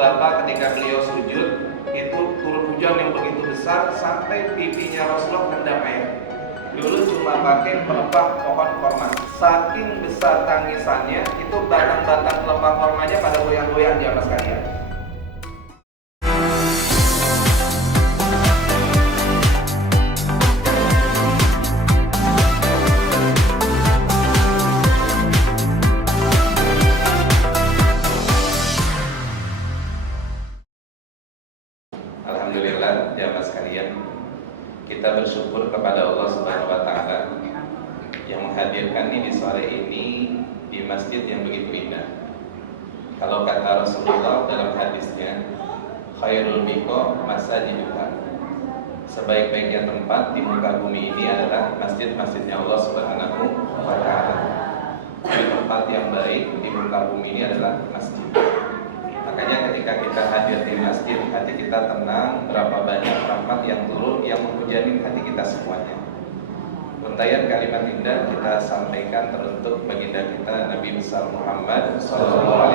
bapak ketika beliau sujud itu turun hujan yang begitu besar sampai pipinya Rasulullah rendam air. Dulu cuma pakai pelepah pohon korma. Saking besar tangisannya, itu batang-batang pelepah kormanya pada goyang-goyang di atas sekalian. Alhamdulillah, jamaah sekalian, kita bersyukur kepada Allah Subhanahu wa taala yang menghadirkan di sore ini di masjid yang begitu indah. Kalau kata Rasulullah dalam hadisnya, khairul biqa masajidullah. Sebaik-baiknya tempat di muka bumi ini adalah masjid-masjidnya Allah Subhanahu wa taala. Tempat yang baik di muka bumi ini adalah masjid. Makanya ketika kita hadir di masjid, hati kita tenang, berapa banyak rahmat yang turun yang menghujani hati kita semuanya. Untayan kalimat indah kita sampaikan teruntuk baginda kita Nabi besar Muhammad SAW.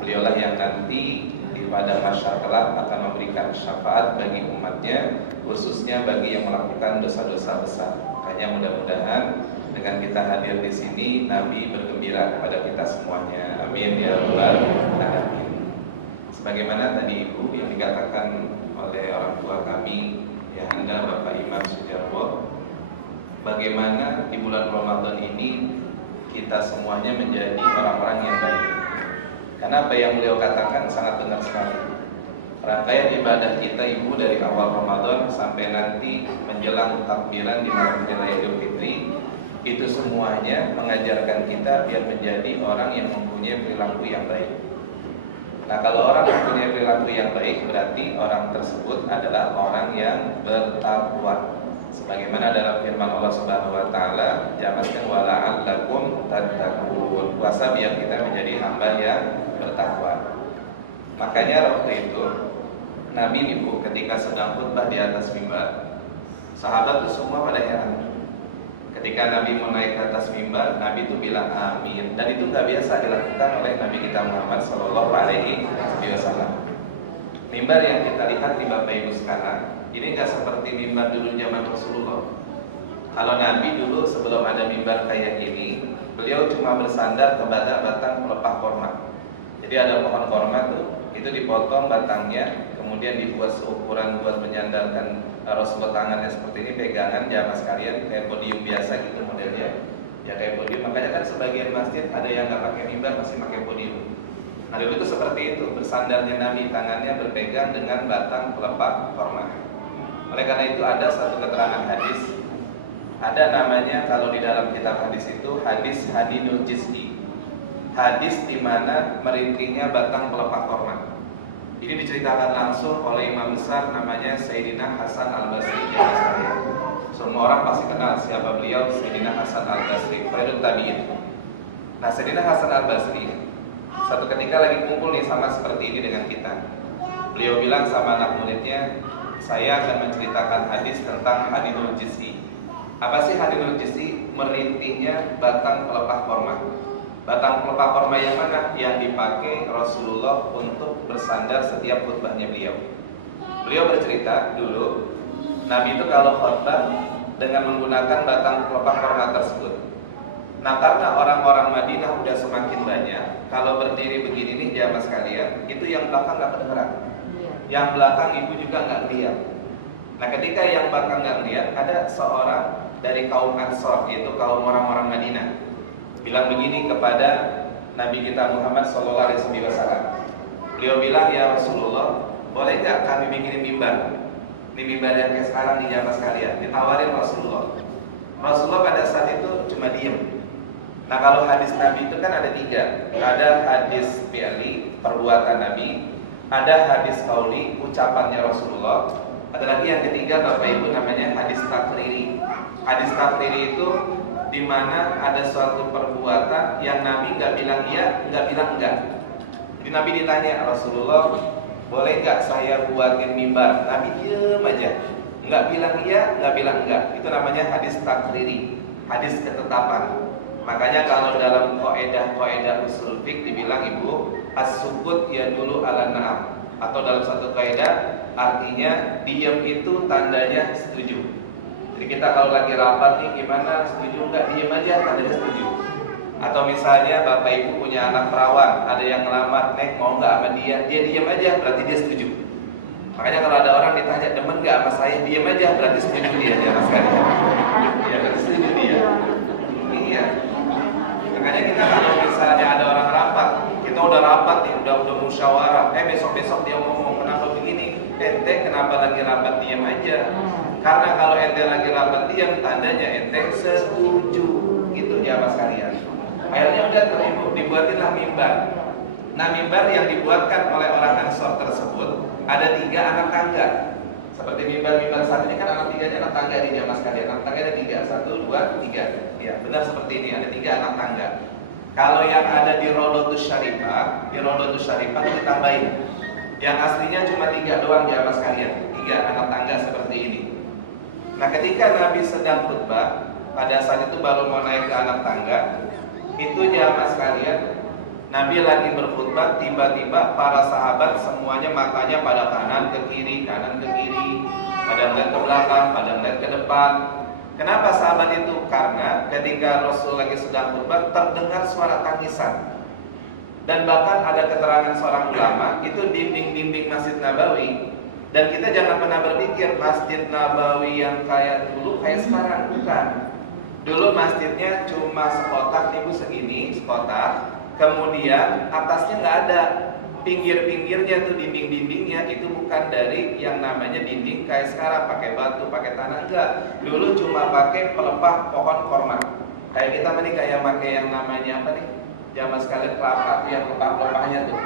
Beliaulah yang nanti di pada masyarakat kelak akan memberikan syafaat bagi umatnya, khususnya bagi yang melakukan dosa-dosa besar. Makanya mudah-mudahan dengan kita hadir di sini, Nabi bergembira kepada kita semuanya. Amin ya rabbal alamin. Sebagaimana tadi Ibu yang dikatakan oleh orang tua kami, ya Anda Bapak Imam Sujarwo, bagaimana di bulan Ramadan ini kita semuanya menjadi orang-orang yang baik. Karena apa yang beliau katakan sangat benar sekali. Rangkaian ibadah kita Ibu dari awal Ramadan sampai nanti menjelang takbiran di malam Raya Idul Fitri, itu semuanya mengajarkan kita biar menjadi orang yang mempunyai perilaku yang baik. Nah, kalau orang mempunyai perilaku yang baik, berarti orang tersebut adalah orang yang bertakwa. Sebagaimana dalam firman Allah Subhanahu wa taala, "Jamaskan wala'allakum tattaqun." Puasa biar kita menjadi hamba yang bertakwa. Makanya waktu itu Nabi Ibu ketika sedang khutbah di atas mimbar, sahabat itu semua pada heran. Ketika Nabi mau naik ke atas mimbar, Nabi itu bilang amin. Dan itu nggak biasa dilakukan oleh Nabi kita Muhammad Sallallahu Alaihi Wasallam. Mimbar yang kita lihat di Bapak Ibu sekarang, ini nggak seperti mimbar dulu zaman Rasulullah. Kalau Nabi dulu sebelum ada mimbar kayak gini, beliau cuma bersandar kepada batang pelepah korma. Jadi ada pohon korma tuh, itu dipotong batangnya, kemudian dibuat seukuran buat menyandarkan Rasulullah tangannya seperti ini, pegangan jamaah sekalian kayak podium biasa gitu modelnya, ya kayak podium. Makanya kan sebagian masjid ada yang nggak pakai mimbar, masih pakai podium. Nah dulu itu seperti itu, bersandarnya Nabi, tangannya berpegang dengan batang pelepah korma. Oleh karena itu ada satu keterangan hadis, ada namanya kalau di dalam kitab hadis itu hadis hadinul jiz'i, hadis di mana merintingnya batang pelepah korma. Ini diceritakan langsung oleh imam besar namanya Sayyidina Hasan Al-Basri. Semua orang pasti kenal siapa beliau, Sayyidina Hasan Al-Basri, Faridut Tabi'in. Nah, Sayyidina Hasan Al-Basri satu ketika lagi kumpul nih sama seperti ini dengan kita. Beliau bilang sama anak muridnya, saya akan menceritakan hadis tentang hadinul jiz'i. Apa sih hadinul jiz'i? Merintingnya batang pelepah korma. Batang pelepah korma yang mana? Yang dipakai Rasulullah untuk bersandar setiap khutbahnya beliau. Beliau bercerita dulu, Nabi itu kalau khutbah dengan menggunakan batang pelepah korma tersebut. Nah, karena orang-orang Madinah udah semakin banyak, kalau berdiri begini nih jamaah sekalian, itu yang belakang nggak kedengeran, yang belakang ibu juga nggak lihat. Nah, ketika yang belakang nggak lihat, ada seorang dari kaum Ansor, yaitu kaum orang-orang Madinah, bilang begini kepada Nabi kita Muhammad SAW. Beliau bilang, ya Rasulullah, boleh nggak kami bikin mimbar? Ini mimbar yang kayak sekarang di jamaah sekalian. Ditawarin Rasulullah. Rasulullah pada saat itu cuma diem. Nah, kalau hadis Nabi itu kan ada tiga. Ada hadis fi'li, perbuatan Nabi. Ada hadis qauli, ucapannya Rasulullah. Ada lagi yang ketiga Bapak Ibu namanya hadis takriri. Hadis takriri itu di mana ada suatu perbuatan yang Nabi nggak bilang iya, nggak bilang enggak. Jadi Nabi ditanya, Rasulullah, boleh nggak saya buatin mimbar? Nabi diem aja, nggak bilang iya, nggak bilang enggak. Itu namanya hadis takriri, hadis ketetapan. Makanya kalau dalam kaidah usul fiqh dibilang ibu as-sukut ya dulu ala na'am, atau dalam satu kaidah artinya diam itu tandanya setuju. Jadi kita kalau lagi rapat nih gimana, setuju enggak, diam aja tandanya setuju. Atau misalnya bapak ibu punya anak perawan, ada yang ngelamar, "Nek mau enggak sama dia?" Dia diam aja berarti dia setuju. Makanya kalau ada orang ditanya demen enggak sama saya, diam aja berarti setuju dia, ya Mas kan? Ya berarti setuju dia. Iya. Makanya kita kalau misalnya ada orang rapat, kita udah rapat nih, udah musyawarah, besok-besok dia ngomong kenapa begini, ente kenapa lagi rapat diam aja? Karena kalau ente lagi rapat diam, tandanya ente setuju, gitu ya Mas kalian. Akhirnya udah dibuatinlah mimbar. Nah mimbar yang dibuatkan oleh orang Ansor tersebut ada 3 anak tangga. Seperti mimbar-mimbar saat ini kan anak tangga di Mas kalian. Anak tangga ada 3, 1, 2, 3. Ya benar seperti ini, ada 3 anak tangga. Kalau yang ada di Rodotus Syarifah itu ditambahin. Yang aslinya cuma 3 doang ya Mas kalian. 3 anak tangga seperti ini. Nah ketika Nabi sedang khutbah, pada saat itu baru mau naik ke anak tangga, itu jamaah sekalian, Nabi lagi berkhutbah, tiba-tiba para sahabat semuanya matanya pada kanan ke kiri, pada melihat ke belakang, pada melihat ke depan. Kenapa sahabat itu? Karena ketika Rasul lagi sedang khutbah terdengar suara tangisan. Dan bahkan ada keterangan seorang ulama, itu dinding-dinding Masjid Nabawi. Dan kita jangan pernah berpikir Masjid Nabawi yang kayak dulu kayak sekarang, bukan. Dulu masjidnya cuma sekotak, ibu segini, sekotak. Kemudian atasnya nggak ada, pinggir-pinggirnya tuh dinding-dindingnya itu bukan dari yang namanya dinding kayak sekarang pakai batu, pakai tanah, enggak. Dulu cuma pakai pelepah pohon korma. Kayak kita tadi kayak pakai yang namanya apa nih? Zaman sekalian kelapa, yang pelepah-pelepahnya tuh.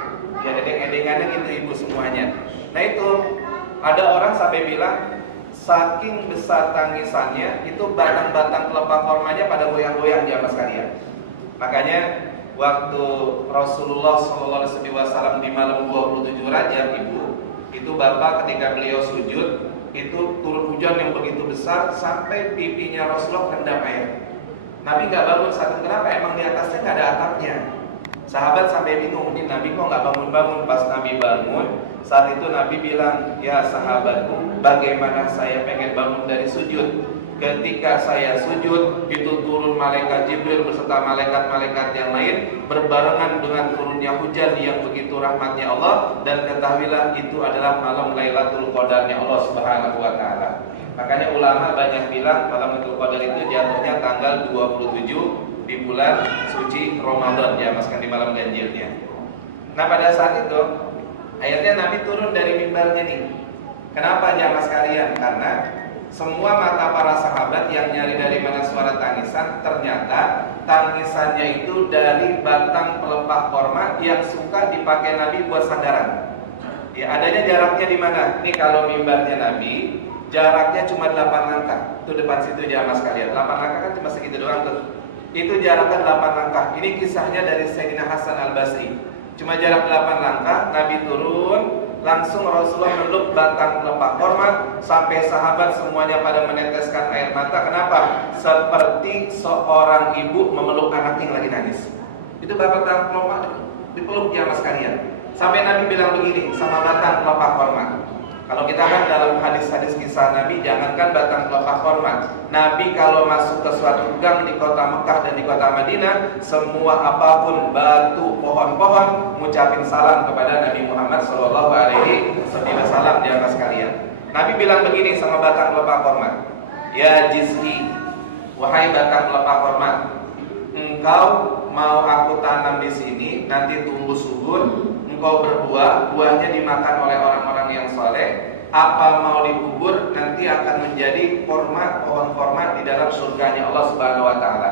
Ya edeng-edengannya gitu ibu semuanya. Nah itu ada orang sampai bilang saking besar tangisannya itu batang-batang pelepah kormanya pada goyang-goyang di atas kalian. Makanya waktu Rasulullah SAW di malam 27 Rajab itu bapak ketika beliau sujud itu turun hujan yang begitu besar sampai pipinya Rasulullah rendam air. Nabi nggak bangun satu, kenapa? Emang di atasnya nggak ada atapnya. Sahabat sampai bingung, ini Nabi kok nggak bangun-bangun. Pas Nabi bangun, saat itu Nabi bilang, ya sahabatku, bagaimana saya pengen bangun dari sujud. Ketika saya sujud, itu turun malaikat Jibril beserta malaikat-malaikat yang lain berbarengan dengan turunnya hujan yang begitu rahmatnya Allah. Dan ketahuilah itu adalah malam Lailatul Qadarnya Allah Subhanahu wa Ta'ala. Makanya ulama banyak bilang malam Lailatul Qadar itu jatuhnya tanggal 27 di bulan suci Ramadan, ya maskan di malam ganjilnya. Nah pada saat itu akhirnya Nabi turun dari mimbarnya nih. Kenapa jamaah sekalian? Karena semua mata para sahabat yang nyari dari mana suara tangisan, ternyata tangisannya itu dari batang pelepah korma yang suka dipakai Nabi buat sandaran. Ya adanya jaraknya di mana? Nih kalau mimbarnya Nabi jaraknya cuma 8 langkah. Itu depan situ jamaah sekalian. 8 langkah kan cuma segitu doang tuh. Itu jaraknya 8 langkah. Ini kisahnya dari Sayyidina Hasan Al-Basri. Cuma jarak 8 langkah, Nabi turun, langsung Rasulullah meluk batang pelepah korma sampai sahabat semuanya pada meneteskan air mata. Kenapa? Seperti seorang ibu memeluk anak yang lagi nangis. Itu batang pelepah dipeluk jamaah sekalian. Sampai Nabi bilang begini sama batang pelepah korma. Kalau kita kan dalam hadis-hadis kisah Nabi, jangankan batang pelepah korma, Nabi kalau masuk ke suatu gang di kota Mekah dan di kota Madinah, semua apapun batu, pohon-pohon, ngucapin salam kepada Nabi Muhammad SAW di atas kalian. Nabi bilang begini sama batang pelepah korma, ya jiz'i, wahai batang pelepah korma, engkau mau aku tanam di sini, nanti tumbuh subur. Engkau berbuah, buahnya dimakan oleh orang-orang yang soleh. Apa mau dikubur, nanti akan menjadi korma, pohon korma di dalam surganya Allah Subhanahu Wa Taala.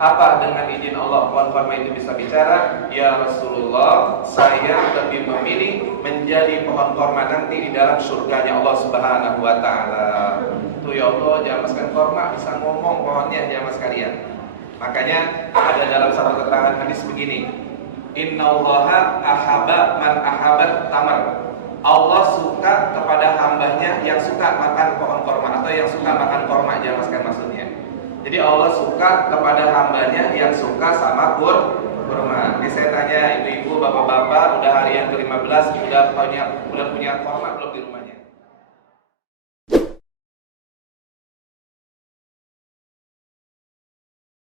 Apa dengan izin Allah pohon korma itu bisa bicara? Ya Rasulullah, saya lebih memilih menjadi pohon korma nanti di dalam surganya Allah Subhanahu Wa Taala. Tuh ya Allah, jamaskan korma bisa ngomong pohonnya jamaah sekalian. Makanya ada dalam satu keterangan hadis begini. Innallaha ahaba man ahabat tamar. Allah suka kepada hambanya yang suka makan pohon korma atau yang suka makan korma, jelaskan maksudnya. Jadi Allah suka kepada hambanya yang suka sama kurma. Ini saya tanya ibu-ibu, bapak-bapak, udah hari yang ke-15 udah punya kurma belum di rumahnya?